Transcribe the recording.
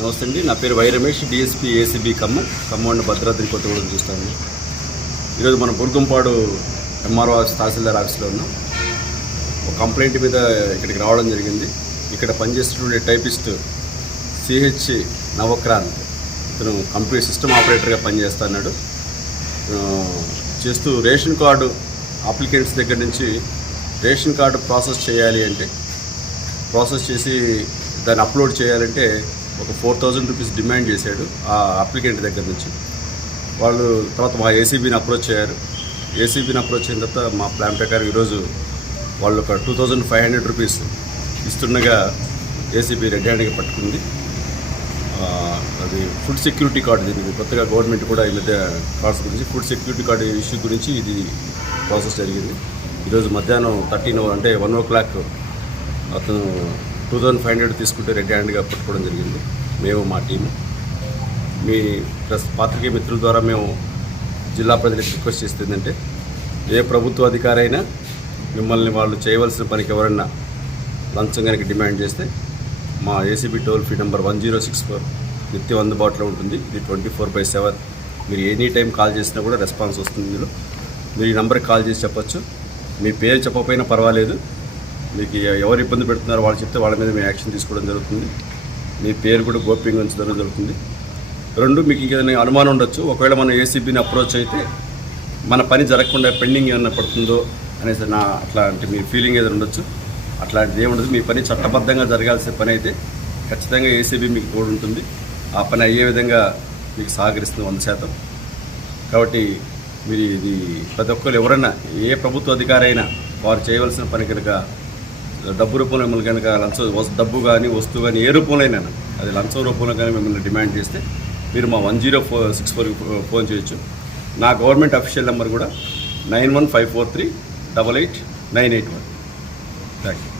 నమస్తే అండి. నా పేరు Y Ramesh DSP ACB Khammam Khammam Bhadradri Kothagudem చూస్తాను ఈరోజు మన బుర్గంపాడు ఎంఆర్ఓ ఆఫీస్ తహసీల్దార్ ఆఫీస్లో ఉన్నాం. ఒక కంప్లైంట్ మీద ఇక్కడికి రావడం జరిగింది. ఇక్కడ పనిచేస్తున్న టైపిస్ట్ సిహెచ్ నవక్రాంత్. ఇతను కంప్యూటర్ సిస్టమ్ ఆపరేటర్గా పనిచేస్తున్నాడు. చేస్తూ రేషన్ కార్డు అప్లికెంట్స్ దగ్గర నుంచి రేషన్ కార్డు ప్రాసెస్ చేయాలి అంటే ప్రాసెస్ చేసి దాన్ని అప్లోడ్ చేయాలంటే ఒక ఫోర్ థౌజండ్ రూపీస్ డిమాండ్ చేశాడు ఆ అప్లికెంట్ దగ్గర నుంచి. వాళ్ళు తర్వాత మా ఏసీబీని అప్రోచ్ అయ్యారు. ఏసీబీని అప్రోచ్ అయిన తర్వాత మా ప్లాన్ ప్రకారం ఈరోజు వాళ్ళు ఒక two thousand five hundred rupees ఇస్తుండగా ACB red హ్యాండ్గా పట్టుకుంది. అది ఫుడ్ సెక్యూరిటీ కార్డు దీనికి కొత్తగా గవర్నమెంట్ కూడా ఈ మధ్య కార్డ్స్ గురించి ఫుడ్ సెక్యూరిటీ కార్డు ఇష్యూ గురించి ఇది ప్రాసెస్ జరిగింది. ఈరోజు మధ్యాహ్నం థర్టీన్ అంటే వన్ ఓ క్లాక్ అతను టూ థౌజండ్ ఫైవ్ హండ్రెడ్ తీసుకుంటే రెడ్ హ్యాండ్గా పట్టుకోవడం జరిగింది. మేము మా టీము. మీ ప్లస్ పాత్రికేయ మిత్రుల ద్వారా మేము జిల్లా ప్రజలకు రిక్వెస్ట్ చేస్తుందంటే ఏ ప్రభుత్వ అధికారి అయినా మిమ్మల్ని వాళ్ళు చేయవలసిన పనికి ఎవరన్నా లంచం కనుక డిమాండ్ చేస్తే మా ACB toll free number one zero six four నిత్యం అందుబాటులో ఉంటుంది. ఇది ట్వంటీ ఫోర్ బై సెవెన్. మీరు ఎనీ టైం కాల్ చేసినా కూడా రెస్పాన్స్ వస్తుంది ఇందులో. మీరు ఈ నెంబర్కి కాల్ చేసి చెప్పచ్చు. మీ పేరు చెప్పకపోయినా పర్వాలేదు. మీకు ఎవరు ఇబ్బంది పెడుతున్నారో వాళ్ళు చెప్తే వాళ్ళ మీద మేము యాక్షన్ తీసుకోవడం జరుగుతుంది. మీ పేరు కూడా గోప్యంగా ఉంచడం జరుగుతుంది. రెండు మీకు ఇంకేదైనా అనుమానం ఉండొచ్చు. ఒకవేళ మనం ఏసీబీని అప్రోచ్ అయితే మన పని జరగకుండా పెండింగ్ ఏమైనా పడుతుందో అనేసి నా అట్లాంటి మీ ఫీలింగ్ ఏదైనా ఉండొచ్చు. అట్లాంటిది ఏముండదు మీ పని చట్టబద్ధంగా జరగాల్సిన పని అయితే ఖచ్చితంగా ఏసీబీ మీకు తోడు ఉంటుంది. ఆ పని అయ్యే విధంగా మీకు సహకరిస్తుంది వంద శాతం. కాబట్టి మీరు ఇది ప్రతి ఒక్కరు ఎవరైనా ఏ ప్రభుత్వ అధికారైనా వారు చేయవలసిన పని కనుక డబ్బు రూపంలో మిమ్మల్ని కనుక లంచం డబ్బు కానీ వస్తువు కానీ ఏ రూపంలోనైనా అది లంచం రూపంలో కానీ మిమ్మల్ని డిమాండ్ చేస్తే మీరు మా వన్ జీరో ఫోర్ సిక్స్ ఫోర్కి ఫోన్ చేయొచ్చు. నా గవర్నమెంట్ అఫీషియల్ నెంబర్ కూడా nine one five four three double eight nine eight one. Thank you